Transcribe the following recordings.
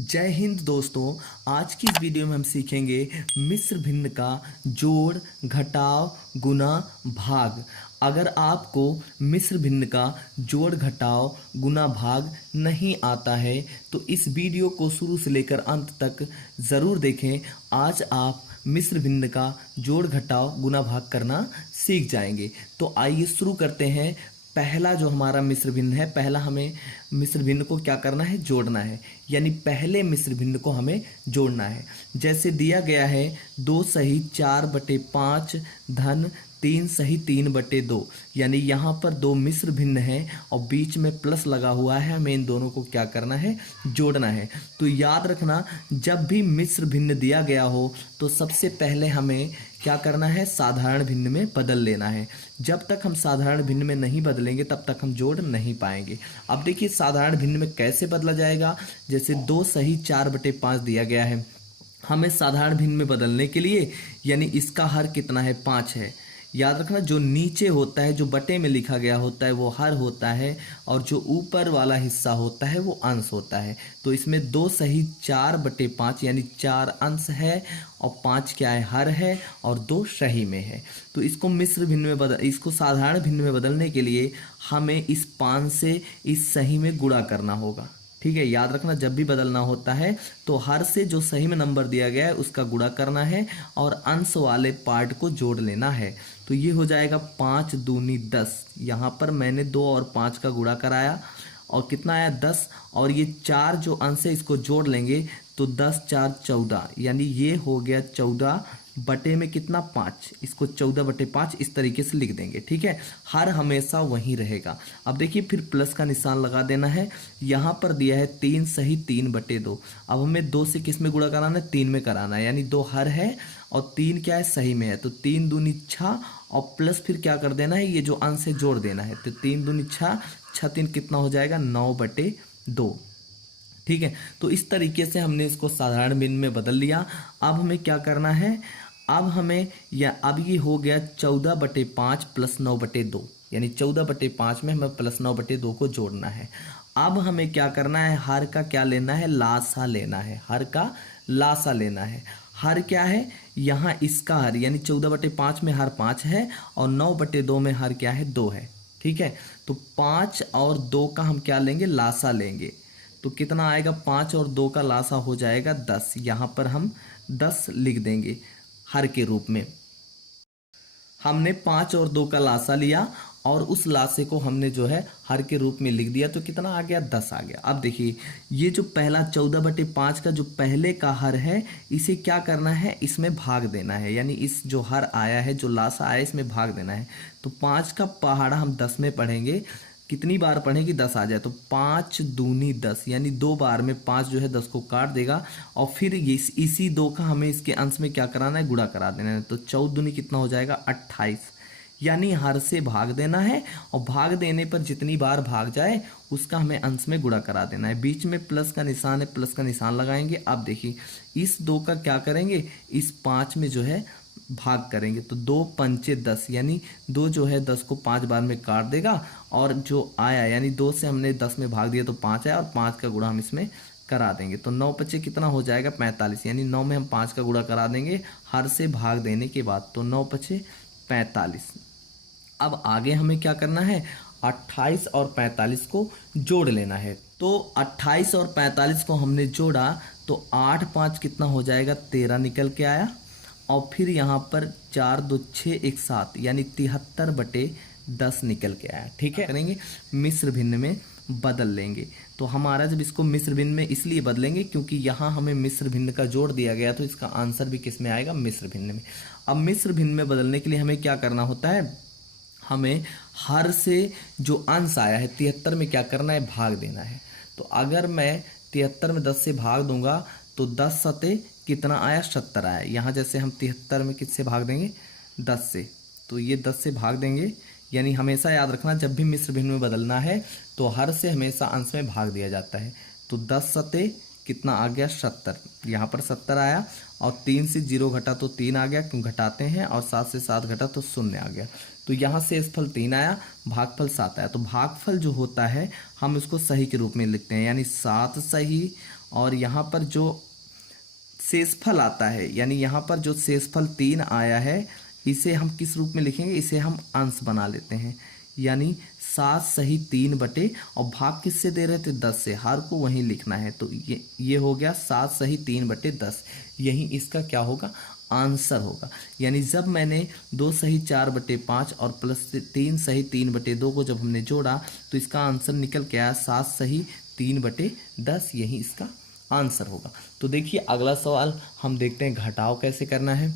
जय हिंद दोस्तों। आज की इस वीडियो में हम सीखेंगे मिस्र भिन्न का जोड़, घटाव, गुणा, भाग। अगर आपको मिस्र भिन्न का जोड़, घटाव, गुणा, भाग नहीं आता है तो इस वीडियो को शुरू से लेकर अंत तक ज़रूर देखें। आज आप मिस्र भिन्न का जोड़, घटाव, गुणा, भाग करना सीख जाएंगे। तो आइए शुरू करते हैं। पहला जो हमारा मिस्र भिन्न है, पहला हमें मिस्र भिन्न को क्या करना है, जोड़ना है। यानी पहले मिस्र भिन्न को हमें जोड़ना है। जैसे दिया गया है 2 सही 4/5 धन 3 सही 3/2। यानी यहाँ पर दो मिस्र भिन्न हैं और बीच में प्लस लगा हुआ है। हमें इन दोनों को क्या करना है, जोड़ना है। तो याद रखना, जब भी मिस्र भिन्न दिया गया हो तो सबसे पहले हमें क्या करना है, साधारण भिन्न में बदल लेना है। जब तक हम साधारण भिन्न में नहीं बदलेंगे तब तक हम जोड़ नहीं पाएंगे। अब देखिए साधारण भिन्न में कैसे बदला जाएगा। जैसे 2 सही 4/5 दिया गया है, हमें साधारण भिन्न में बदलने के लिए यानी इसका हर कितना है, 5 है। याद रखना, जो नीचे होता है, जो बटे में लिखा गया होता है वो हर होता है और जो ऊपर वाला हिस्सा होता है वो अंश होता है। तो इसमें 2 सही 4/5 यानी 4 अंश है और 5 क्या है, हर है और 2 सही में है। तो इसको मिस्र भिन्न में इसको साधारण भिन्न में बदलने के लिए हमें इस 5 से इस सही में गुणा करना होगा। ठीक है, याद रखना, जब भी बदलना होता है तो हर से जो सही में नंबर दिया गया है उसका गुणा करना है और अंश वाले पार्ट को जोड़ लेना है। तो ये हो जाएगा 5 दूनी 10। यहाँ पर मैंने 2 और 5 का गुणा कराया और कितना आया, 10। और ये 4 जो अंश है इसको जोड़ लेंगे तो 10 4 14, यानी ये हो गया 14 बटे में कितना, 5। इसको 14/5 इस तरीके से लिख देंगे। ठीक है, हर हमेशा वहीं रहेगा। अब देखिए फिर प्लस का निशान लगा देना है। यहाँ पर दिया है 3 सही 3/2। अब हमें 2 से किस में गुणा कराना है, 3 में कराना है। यानी 2 हर है और 3 क्या है, सही में है। तो 3 दूनी 6 और प्लस फिर क्या कर देना है, ये जो अंश है जोड़ देना है। तो 3 दूनी 6, 6 3 कितना हो जाएगा, 9/2। ठीक है, तो इस तरीके से हमने इसको साधारण भिन्न में बदल लिया। अब हमें क्या करना है, अब ये हो गया 14/5 प्लस 9/2। यानी 14/5 में हमें प्लस 9/2 को जोड़ना है। अब हमें क्या करना है, हर का क्या लेना है, लासा लेना है। हर का लासा लेना है। हर क्या है, यहाँ इसका हर यानी 14/5 में हर 5 है और 9/2 में हर क्या है, 2 है। ठीक है, तो 5 और 2 का हम क्या लेंगे, लासा लेंगे। तो कितना आएगा, 5 और 2 का लासा हो जाएगा 10। यहाँ पर हम 10 लिख देंगे हर के रूप में। हमने 5 और 2 का लासा लिया और उस लासे को हमने जो है हर के रूप में लिख दिया। तो कितना आ गया, 10 आ गया। अब देखिए ये जो पहला 14/5 का जो पहले का हर है, इसे क्या करना है, इसमें भाग देना है। यानी इस जो हर आया है, जो लासा आया, इसमें भाग देना है। तो 5 का पहाड़ा हम 10 में पढ़ेंगे। कितनी बार पढ़ें कि 10 आ जाए। तो 5 दूनी 10, यानी 2 बार में 5 जो है 10 को काट देगा और फिर इसी 2 का हमें इसके अंश में क्या कराना है, गुणा करा देना है। तो 14 दूनी कितना हो जाएगा, 28। यानी हर से भाग देना है और भाग देने पर जितनी बार भाग जाए उसका हमें अंश में गुणा करा देना है। बीच में प्लस का निशान है, प्लस का निशान लगाएंगे। अब देखिए इस 2 का क्या करेंगे, इस 5 में जो है भाग करेंगे। तो 2 पंचे 10, यानी 2 जो है 10 को 5 बार में काट देगा और जो आया यानी 2 से हमने 10 में भाग दिया तो 5 आया और 5 का गुणा हम इसमें करा देंगे। तो 9 पचे कितना हो जाएगा, 45। यानी 9 में हम 5 का गुणा करा देंगे हर से भाग देने के बाद। तो 9 पचे 45। अब आगे हमें क्या करना है, 28 और 45 को जोड़ लेना है। तो 28 और 45 को हमने जोड़ा तो 8 5 कितना हो जाएगा, 13 निकल के आया। और फिर यहाँ पर 4 2 6 1 7 यानी 73/10 निकल के आया। ठीक है, करेंगे मिस्र भिन्न में बदल लेंगे। तो हमारा जब इसको मिस्र भिन्न में इसलिए बदलेंगे क्योंकि यहाँ हमें मिस्र भिन्न का जोड़ दिया गया, तो इसका आंसर भी किस में आएगा, मिस्र भिन्न में। अब मिस्र भिन्न में बदलने के लिए हमें क्या करना होता है, हमें हर से जो अंश आया है 73 में क्या करना है, भाग देना है। तो अगर मैं 73 में 10 से भाग दूंगा तो 10 सते कितना आया, 70 आया। यहाँ जैसे हम 73 में किससे भाग देंगे, 10 से। तो ये 10 से भाग देंगे। यानी हमेशा याद रखना, जब भी मिस्र भिन्न में बदलना है तो हर से हमेशा अंश में भाग दिया जाता है। तो 10 सते कितना आ गया, 70। यहाँ पर 70 आया और 3 से 0 घटा तो 3 आ गया, क्यों घटाते हैं, और 7 से 7 घटा तो 0 आ गया। तो यहाँ से शेषफल 3 आया, भागफल 7 आया। तो भागफल जो होता है हम इसको सही के रूप में लिखते हैं, यानी 7 सही और यहाँ पर जो शेषफल आता है, यानी यहाँ पर जो शेषफल 3 आया है, इसे हम किस रूप में लिखेंगे, इसे हम अंश बना लेते हैं। यानी 7 सही 3 बटे, और भाग किससे दे रहे थे, 10 से, हर को वहीं लिखना है। तो ये हो गया 7 सही 3 बटे 10, यही इसका क्या होगा, आंसर होगा। यानी जब मैंने 2 सही 4 बटे 5 और प्लस 3 सही 3 बटे 2 को जब हमने जोड़ा तो इसका आंसर निकल के आया 7 सही 3 बटे 10, यही इसका आंसर होगा। तो देखिए अगला सवाल हम देखते हैं घटाव कैसे करना है।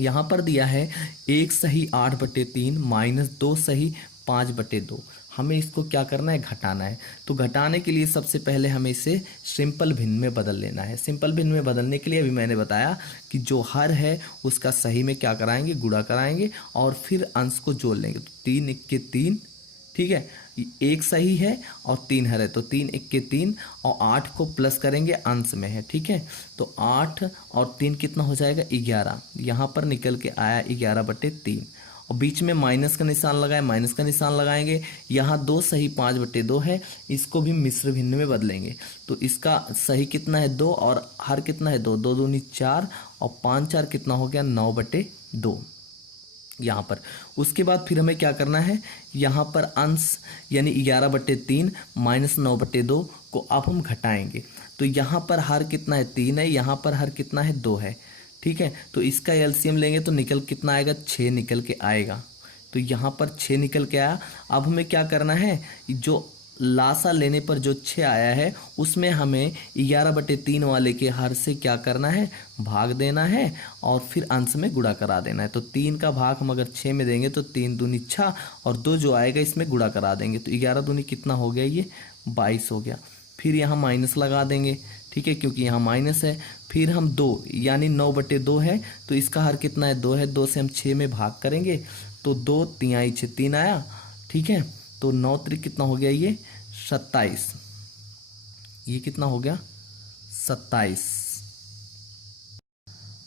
यहाँ पर दिया है 1 सही 8 बटे 3 माइनस 2 सही 5 बटे 2। हमें इसको क्या करना है, घटाना है। तो घटाने के लिए सबसे पहले हमें इसे सिंपल भिन्न में बदल लेना है। सिंपल भिन्न में बदलने के लिए अभी मैंने बताया कि जो हर है उसका सही में क्या कराएंगे, गुणा कराएंगे और फिर अंश को जोड़ लेंगे। तो 3 1 के 3, ठीक है, एक सही है और 3 हर है, तो 3 1 के 3 और 8 को प्लस करेंगे, अंश में है, ठीक है। तो 8 और 3 कितना हो जाएगा, 11। यहाँ पर निकल के आया 11 बटे 3, और बीच में माइनस का निशान लगाए, माइनस का निशान लगाएंगे। यहाँ 2 सही 5 बटे 2 है, इसको भी मिश्र भिन्न में बदलेंगे। तो इसका सही कितना है, 2, और हर कितना है, 2, 2 दूनी 4 और 5 4 कितना हो गया, 9 बटे 2 यहाँ पर। उसके बाद फिर हमें क्या करना है, यहाँ पर अंश यानी 11 बटे 3 माइनस 9 बटे 2 को अब हम घटाएंगे। तो यहाँ पर हर कितना है, 3 है, यहाँ पर हर कितना है, 2 है, ठीक है। तो इसका एलसीएम लेंगे तो निकल कितना आएगा, 6 निकल के आएगा। तो यहाँ पर 6 निकल के आया। अब हमें क्या करना है, जो लासा लेने पर जो 6 आया है उसमें हमें 11 बटे 3 वाले के हर से क्या करना है, भाग देना है और फिर अंश में गुणा करा देना है। तो 3 का भाग हम अगर 6 में देंगे तो 3 दूनी 6 और 2 जो आएगा इसमें गुणा करा देंगे। तो 11 दूनी कितना हो गया, ये 22 हो गया। फिर यहाँ माइनस लगा देंगे, ठीक है, क्योंकि यहाँ माइनस है। फिर हम 2 यानी 9 बटे 2 है, तो इसका हर कितना है, 2 है, 2 से हम 6 में भाग करेंगे तो 2 3 6 3 आया, ठीक है। तो 9 त्रिक कितना हो गया, ये 27, ये कितना हो गया, 27।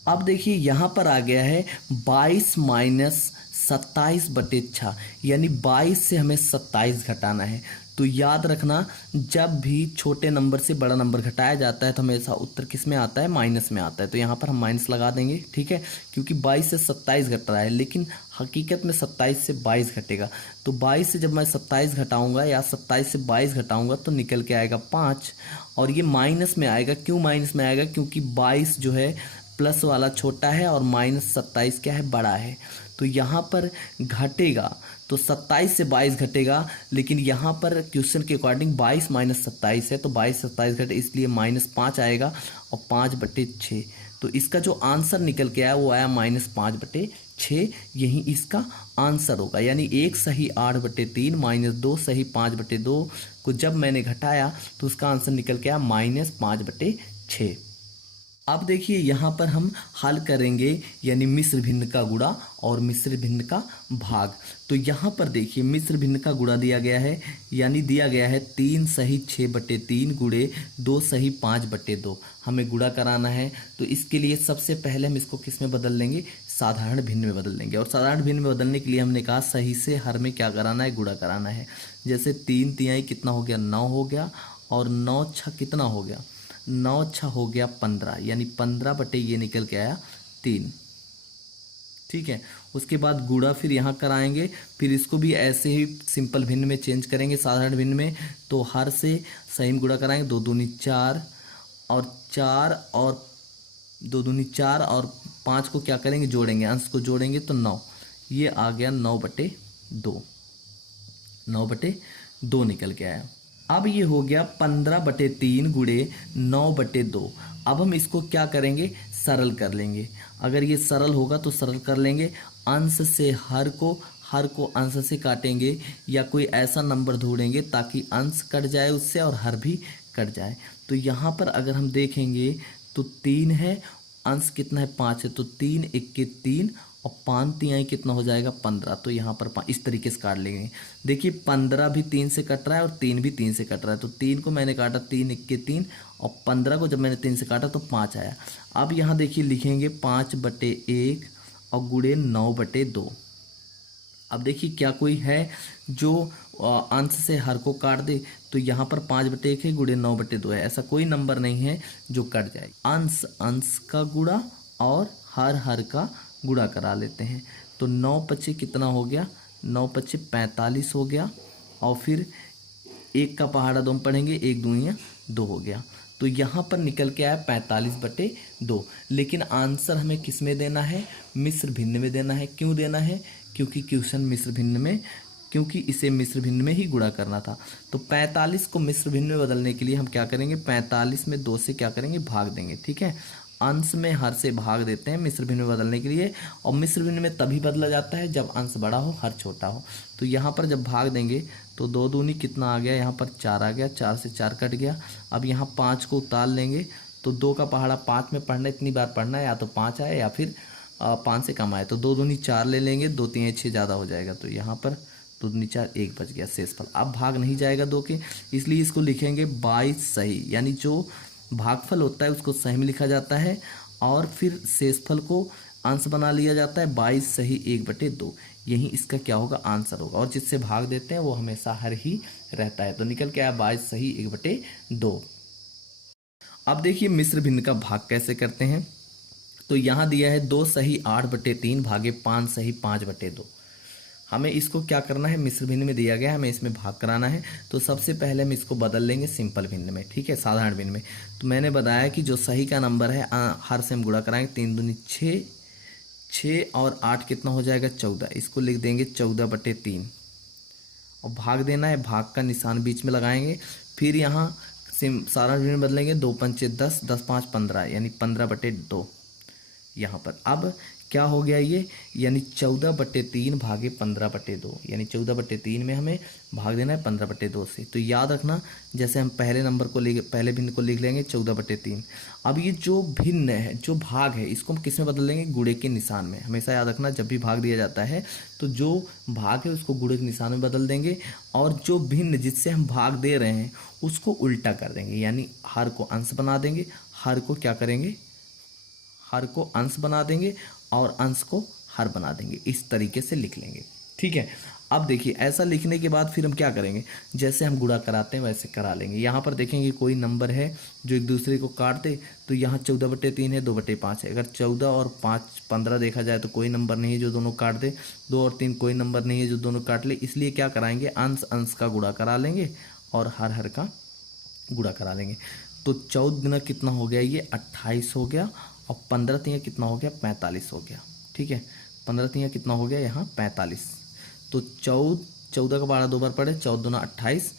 अब देखिए यहाँ पर आ गया है 22 माइनस 27 बटे 6, यानी 22 से हमें 27 घटाना है। तो याद रखना, जब भी छोटे नंबर से बड़ा नंबर घटाया जाता है तो हमेशा उत्तर किस में आता है, माइनस में आता है। तो यहाँ पर हम माइनस लगा देंगे, ठीक है, क्योंकि 22 से 27 घट रहा है, लेकिन हकीकत में 27 से 22 घटेगा। तो 22 से जब मैं 27 घटाऊंगा या 27 से 22 घटाऊंगा तो निकल के आएगा 5, और ये माइनस में आएगा। क्यों माइनस में आएगा, क्योंकि 22 जो है प्लस वाला छोटा है और माइनस 27 क्या है, बड़ा है। तो यहाँ पर घटेगा तो 27 से 22 घटेगा, लेकिन यहाँ पर क्वेश्चन के अकॉर्डिंग 22 माइनस 27 है, तो 22 27 घटे, इसलिए -5 आएगा और 5 बटे 6। तो इसका जो आंसर निकल के आया वो आया -5 बटे 6, यही इसका आंसर होगा। यानी 1 सही 8 बटे 3 माइनस 2 सही 5 बटे 2 को जब मैंने घटाया तो उसका आंसर निकल के आया -5 बटे 6। अब देखिए यहाँ पर हम हल करेंगे, यानी मिश्र भिन्न का गुणा और मिश्र भिन्न का भाग। तो यहाँ पर देखिए मिश्र भिन्न का गुणा दिया गया है, यानी दिया गया है 3 सही 6 बटे 3 गुणे 2 सही 5 बटे 2। हमें गुणा कराना है, तो इसके लिए सबसे पहले हम इसको किस में बदल लेंगे, साधारण भिन्न में बदल लेंगे। और साधारण भिन्न में बदलने के लिए हमने कहा सही से हर में क्या कराना है, गुणा कराना है। जैसे 3 तिहाई कितना हो गया, 9 हो गया, और 9 6 कितना हो गया, 9 6 हो गया 15, यानी 15 बटे ये निकल के आया 3, ठीक है। उसके बाद गुणा फिर यहाँ कराएंगे, फिर इसको भी ऐसे ही सिंपल भिन्न में चेंज करेंगे साधारण भिन्न में। तो हर से सही में गुणा कराएंगे, 2 दूनी 4 और 4 और 2 दूनी 4 और 5 को क्या करेंगे, जोड़ेंगे, अंश को जोड़ेंगे तो 9, ये आ गया 9 बटे 2, 9 बटे 2 निकल के आया। अब ये हो गया 15 बटे 3 गुणे 9 बटे 2। अब हम इसको क्या करेंगे, सरल कर लेंगे। अगर ये सरल होगा तो सरल कर लेंगे, अंश से हर को अंश से काटेंगे, या कोई ऐसा नंबर ढूंढेंगे ताकि अंश कट जाए उससे और हर भी कट जाए। तो यहाँ पर अगर हम देखेंगे तो 3 है, अंश कितना है, 5 है, तो 3 1 के 3 और 5 तिहाई कितना हो जाएगा, 15। तो यहाँ पर इस तरीके से काट लेंगे। देखिए 15 भी 3 से कट रहा है और 3 भी 3 से कट रहा है। तो 3 को मैंने काटा, 3 1 के 3, और 15 को जब मैंने 3 से काटा तो 5 आया। अब यहाँ देखिए लिखेंगे 5 बटे 1 और गुणे 9 बटे 2। अब देखिए क्या कोई है जो अंश से हर को काट दे, तो यहाँ पर 5/1 है, गुणे 9/2 है। ऐसा कोई नंबर नहीं है जो कट जाए। अंश अंश का गुणा और हर का गुणा करा लेते हैं। तो 9×5 कितना हो गया, 9×5 45 हो गया। और फिर 1 का पहाड़ा 2 पढ़ेंगे, 1 दूनिया 2 हो गया। तो यहाँ पर निकल के आया 45/2। लेकिन आंसर हमें किस में देना है, मिश्र भिन्न में देना है। क्यों देना है, क्योंकि क्वेश्चन मिश्र भिन्न में, क्योंकि इसे मिश्र भिन्न में ही गुणा करना था। तो 45 को मिश्र भिन्न में बदलने के लिए हम क्या करेंगे, 45 में 2 से क्या करेंगे, भाग देंगे। ठीक है, अंश में हर से भाग देते हैं मिश्र भिन्न में बदलने के लिए। और मिश्र भिन्न में तभी बदला जाता है जब अंश बड़ा हो, हर छोटा हो। तो यहाँ पर जब भाग देंगे तो 2 दूनी कितना आ गया, यहाँ पर 4 आ गया, 4 से 4 कट गया। अब यहाँ 5 को उतार लेंगे तो 2 का पहाड़ा 5 में पढ़ना, इतनी बार पढ़ना है, या तो 5 आए या फिर 5 से कम आए। तो 2 दूनी 4 ले लेंगे, 2 3 6 ज़्यादा हो जाएगा। तो यहाँ पर 2 दूनी 4, 1 बच गया शेषफल। अब भाग नहीं जाएगा 2 के, इसलिए इसको लिखेंगे 22 सही। यानी जो भागफल होता है उसको सही में लिखा जाता है और फिर शेषफल को अंश बना लिया जाता है। 22 सही 1/2, यही इसका क्या होगा, आंसर होगा। और जिससे भाग देते हैं वो हमेशा हर ही रहता है। तो निकल के आया 22 सही 1/2। अब देखिए मिश्र भिन्न का भाग कैसे करते हैं। तो यहाँ दिया है 2 सही 8/3 भागे 5 सही 5/2। हमें इसको क्या करना है, मिश्र भिन्न में दिया गया है, हमें इसमें भाग कराना है। तो सबसे पहले हम इसको बदल लेंगे सिंपल भिन्न में। ठीक है, साधारण भिन्न में। तो मैंने बताया कि जो सही का नंबर है हर से हम गुणा कराएंगे। 3 दूनी 6, 6 और 8 कितना हो जाएगा, 14। इसको लिख देंगे 14/3 और भाग देना है, भाग का निशान बीच में लगाएंगे। फिर यहाँ साधारण भिन्न में बदलेंगे, 2×5 10, 10×5 15, यानी 15/2 यहाँ पर। अब क्या हो गया ये, यानी 14/3 भागे 15/2, यानी 14/3 में हमें भाग देना है 15/2 से। तो याद रखना, जैसे हम पहले नंबर को पहले भिन्न को लिख लेंगे 14/3। अब ये जो भिन्न है, जो भाग है, इसको हम किस में बदल लेंगे, गुणे के निशान में। हमेशा याद रखना, जब भी भाग दिया जाता है तो जो भाग है उसको गुणे के निशान में बदल देंगे, और जो भिन्न जिससे हम भाग दे रहे हैं उसको उल्टा कर देंगे। यानी हर को अंश बना देंगे, हर को क्या करेंगे, हर को अंश बना देंगे और अंश को हर बना देंगे। इस तरीके से लिख लेंगे। ठीक है, अब देखिए ऐसा लिखने के बाद फिर हम क्या करेंगे, जैसे हम गुणा कराते हैं वैसे करा लेंगे। यहाँ पर देखेंगे कोई नंबर है जो एक दूसरे को काट दे। तो यहाँ 14/3 है, 2/5 है। अगर 14 और 5 15 देखा जाए तो कोई नंबर नहीं है जो दोनों काट दे। 2 और 3 कोई नंबर नहीं है जो दोनों काट ले। इसलिए क्या कराएंगे, अंश अंश का गुणा करा लेंगे और हर का गुणा करा लेंगे। तो 14 गुना कितना हो गया, ये 28 हो गया। और 15 तिया कितना हो गया, 45 हो गया। ठीक है, 15 तिया कितना हो गया, यहाँ 45। तो 14 का पहाड़ा 2 बार पढ़े, 14 दूना 28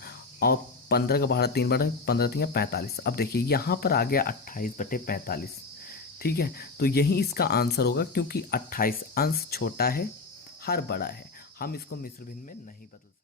और 15 का पहाड़ा 3 बार, 15 तिया 45। अब देखिए यहाँ पर आ गया 28/45। ठीक है, तो यही इसका आंसर होगा, क्योंकि 28 अंश छोटा है, हर बड़ा है। हम इसको मिश्र भिन्न में नहीं बदल सकते।